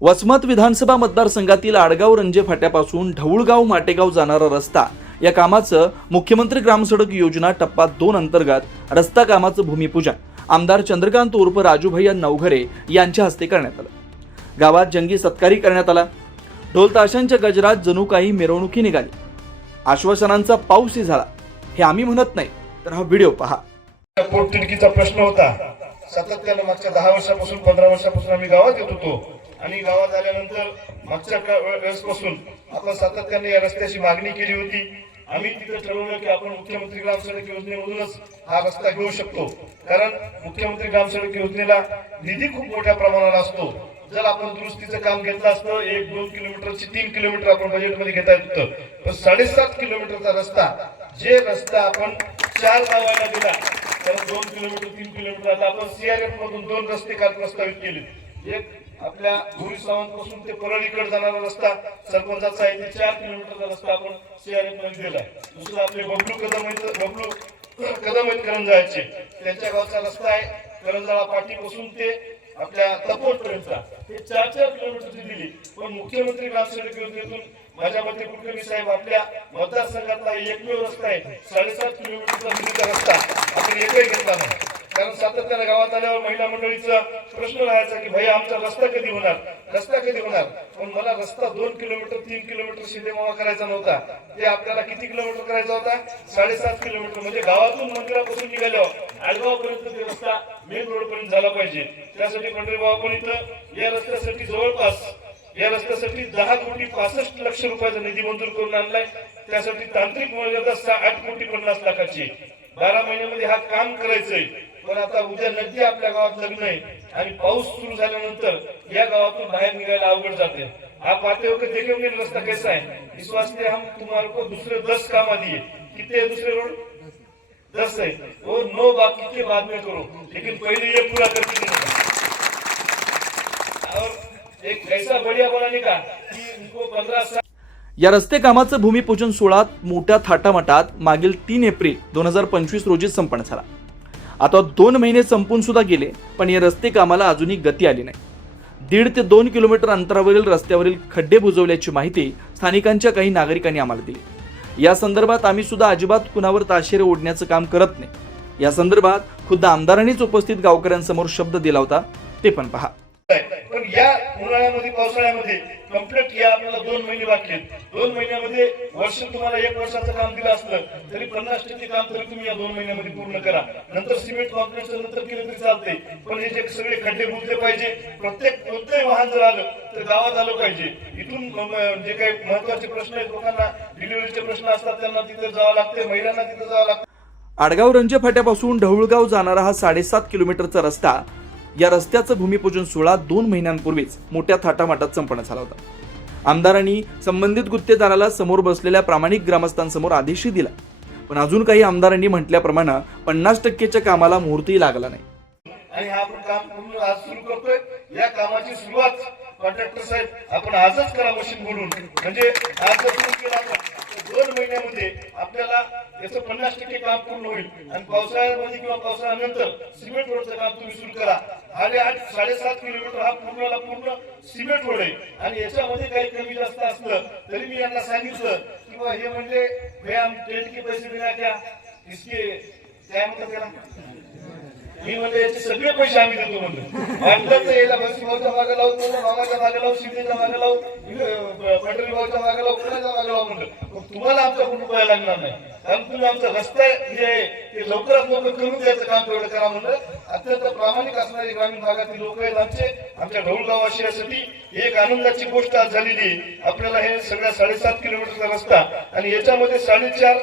वसमत विधानसभा मतदारसंघातील आडगाव रंजे फाट्यापासून ढवळगाव माटेगाव जाणारा रस्ता. या कामाचं मुख्यमंत्री ग्रामसडक योजना टप्पा दोन अंतर्गत रस्ता कामाचं भूमिपूजन. आमदार चंद्रकांत उर्फ राजूभैया नवघरे यांच्या हस्ते करण्यात आलं. गावात जंगी सत्कारी करण्यात आला. ढोल ताशांच्या गजरात जणू काही मिरवणुकी निघाली. आश्वासनांचा पाऊसही झाला. हे आम्ही म्हणत नाही तर हा व्हिडिओ पहा. पोटतिडकीचा प्रश्न होता. सातत्यानं मागच्या दहा वर्षापासून पंधरा वर्षापासून आम्ही गावात येत होतो. आणि गावात आल्यानंतर मागच्या वेळेसपासून आपण सातत्याने या रस्त्याची मागणी केली होती. आम्ही तिथं ठरवलं की आपण मुख्यमंत्री ग्राम सडक योजनेमधूनच हा रस्ता घेऊ शकतो. कारण मुख्यमंत्री ग्राम सडक योजनेला निधी खूप मोठ्या प्रमाणात असतो. जर आपण दुरुस्तीचं काम घेतलं असतं एक दोन किलोमीटरची तीन किलोमीटर आपण बजेटमध्ये घेता येत होतं. पण साडेसात किलोमीटरचा रस्ता जे रस्ता आपण चार गावाला दिला तर दोन किलोमीटर तीन किलोमीटर आता आपण सीआरएफ मधून दोन रस्ते काल प्रस्तावित केले एक आपल्या भुरी पासून ते परळीकडे जाणारा रस्ता सरपंचाचा आहे ते चार किलोमीटरचा रस्ता आपण सीआरएफमध्ये दिला दुसरं आपले बबलू कदम बबलू कदम आहेत करंजाळचे त्यांच्या गावचा रस्ता आहे. करंजाळा पाठीपासून ते आपल्या तपोटपर्यंतचा हे चार चार किलोमीटरची दिली. पण मुख्यमंत्री ग्राम योजनेतून माझ्या मते कुलकर्णी साहेब आपल्या मतदारसंघातला एकमेव रस्ता आहे. साडेसात किलोमीटरचा रस्ता. आपण एकही घेतला नाही. सातत्यानं गावात आल्यावर महिला मंडळीचा प्रश्न राहायचा की भैया आमचा रस्ता कधी होणार? रस्ता कधी होणार? पण मला रस्ता दोन किलोमीटर तीन किलोमीटर शिंदे करायचा नव्हता. ते आपल्याला किती किलोमीटर करायचा होता? साडेसात किलोमीटर. म्हणजे गावातून मंदिरापासून निघाल्यावर आडगावपर्यंत ते रस्ता मेन रोड पर्यंत झाला पाहिजे. त्यासाठी पंढरीबाबा पण इथं. या रस्त्यासाठी जवळपास या रस्त्यासाठी दहा कोटी पासष्ट लक्ष रुपयाचा निधी मंजूर करून आणलाय. त्यासाठी तांत्रिक मर्यादा आठ कोटी पन्नास लाखाची बारा महिन्यामध्ये हा काम करायचंय. पण आता उद्या नदी आपल्या गावात लग्न आहे आणि पाऊस सुरू झाल्यानंतर या गावातून बाहेर निघायला अवघड जाते. आप आते हो के देखेंगे ना रास्ता कैसा है इस वास्ते हम तुम्हारे को दूसरे दस काम दिए कितने हैं दूसरे रोड? दस है वो हो, नौ बाकी के बाद में करो. लेकिन पहले ये पूरा करके देना और एक ऐसा बढ़िया बनाने का कि उनको पंद्रह साल या रस्ते कामाचं भूमिपूजन सोहळा मोठ्या थाटामाटात मागील तीन एप्रिल दोन हजार पंचवीस रोजी संपन्न झाला. आता दोन महिने संपून सुद्धा गेले पण या रस्ते कामाला अजूनही गती आली नाही. दीड ते दोन किलोमीटर अंतरावरील रस्त्यावरील खड्डे बुजवल्याची माहिती स्थानिकांच्या काही नागरिकांनी आम्हाला दिली. या संदर्भात आम्ही सुद्धा अजिबात कुणावर ताशेरे ओढण्याचं काम करत नाही. या संदर्भात खुद्द आमदारांनीच उपस्थित गावकऱ्यांसमोर शब्द दिला होता ते पण पहा. पण या उन्हाळ्यामध्ये पावसाळ्यामध्ये कंप्लीट या आपल्याला दोन महिने बाकी आहेत. दोन महिन्यामध्ये वर्ष तुम्हाला एक वर्षाचं काम दिलं असलं तरी पन्नास टक्के काम तरी तुम्ही या दोन महिन्यामध्ये पूर्ण करा. नंतर सिमेंट कॉन्क्रीट नंतर केलं तरी चालते पण हे जे सगळे खड्डे बुजले पाहिजे प्रत्येक कोणतंही वाहन जर आलं तर गावात आलं पाहिजे. इथून जे काही महत्त्वाचे प्रश्न आहेत लोकांना डिलिव्हरीचे प्रश्न असतात त्यांना तिथे जावं लागते महिलांना तिथे जावं लागतं आडगाव रंजे फाट्यापासून ढवळगाव जाणारा हा साडेसात किलोमीटरचा रस्ता या रस्त्याचं भूमिपूजन सोहळा दोन महिन्यांपूर्वीच मोठ्या थाटामाटात संपन्न झाला होता. आमदारांनी संबंधित गुत्तेदाराला समोर बसलेल्या प्रामाणिक ग्रामस्थांसमोर आदेशही दिला. पण अजून काही आमदारांनी म्हटल्याप्रमाणे पन्नास टक्केच्या कामाला मुहूर्तही लागला नाही. आणि हा आपण काम आज सुरू करतोय. या कामाची सुरुवात कॉन्ट्रॅक्टर साहेब आपण आजच करा मशीन बोलून म्हणजे आज जर सुरू केलं दोन महिन्यामध्ये आपल्याला याचं पन्नास टक्के काम पूर्ण होईल. आणि पावसाळ्यामध्ये किंवा पावसाळ्यानंतर सिमेंट रोडचं काम तुम्ही सुरू करा. आले आठ साडेसात किलोमीटर हा पूर्णला पूर्ण सिमेंट रोड आहे. आणि याच्यामध्ये काही कमी जास्त असलं तरी मी यांना सांगितलं की हे म्हणजे व्यायाम ट्रेन के पैसे देना क्या इसके काय म्हणतात त्याला? मी म्हणलं याचे सगळे पैसे आम्ही देतो म्हणलं. वाटलं तर याला बसी मागे लावू म्हणलं मामाच्या मागे लावू शिंदेच्या मागे लावू पंढरी भाऊच्या मागे लावू कुणाच्या मागे लावू म्हणलं. मग तुम्हाला आमचा कुठं लागणार नाही. कारण आमचा रस्ता जे आहे ते लवकरात लवकर करून द्यायचं काम तेवढं करा म्हणलं. अत्यंत प्रामाणिक असणारे ग्रामीण भागातील लोक आहेत आमचे. आमच्या ढौलगाव वाशियासाठी एक आनंदाची गोष्ट आज झालेली आपल्याला हे सगळ्या साडेसात किलोमीटरचा रस्ता आणि याच्यामध्ये साडेचार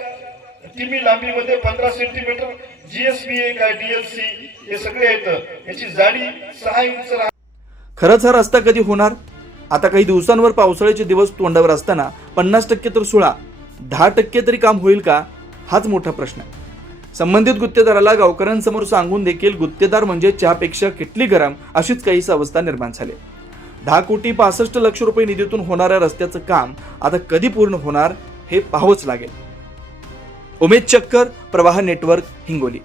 किमी लांबीमध्ये पंधरा सेंटीमीटर जीएसबी आहे डीएलसी हे सगळे आहेत. याची जाडी सहा इंच खरंच हा रस्ता कधी होणार? आता काही दिवसांवर पावसाळ्याचे दिवस तोंडावर असताना पन्नास टक्के तर सोळा दहा टक्के तरी काम होईल का? हाच मोठा प्रश्न आहे. संबंधित गुत्तेदाराला गावकऱ्यांसमोर सांगून देखील गुत्तेदार म्हणजे चहापेक्षा किटली गरम अशीच काहीच अवस्था निर्माण झाली. दहा कोटी पासष्ट लक्ष रुपये निधीतून होणाऱ्या रस्त्याचं काम आता कधी पूर्ण होणार हे पाहावंच लागेल. उमेद चक्कर प्रवाह नेटवर्क हिंगोली.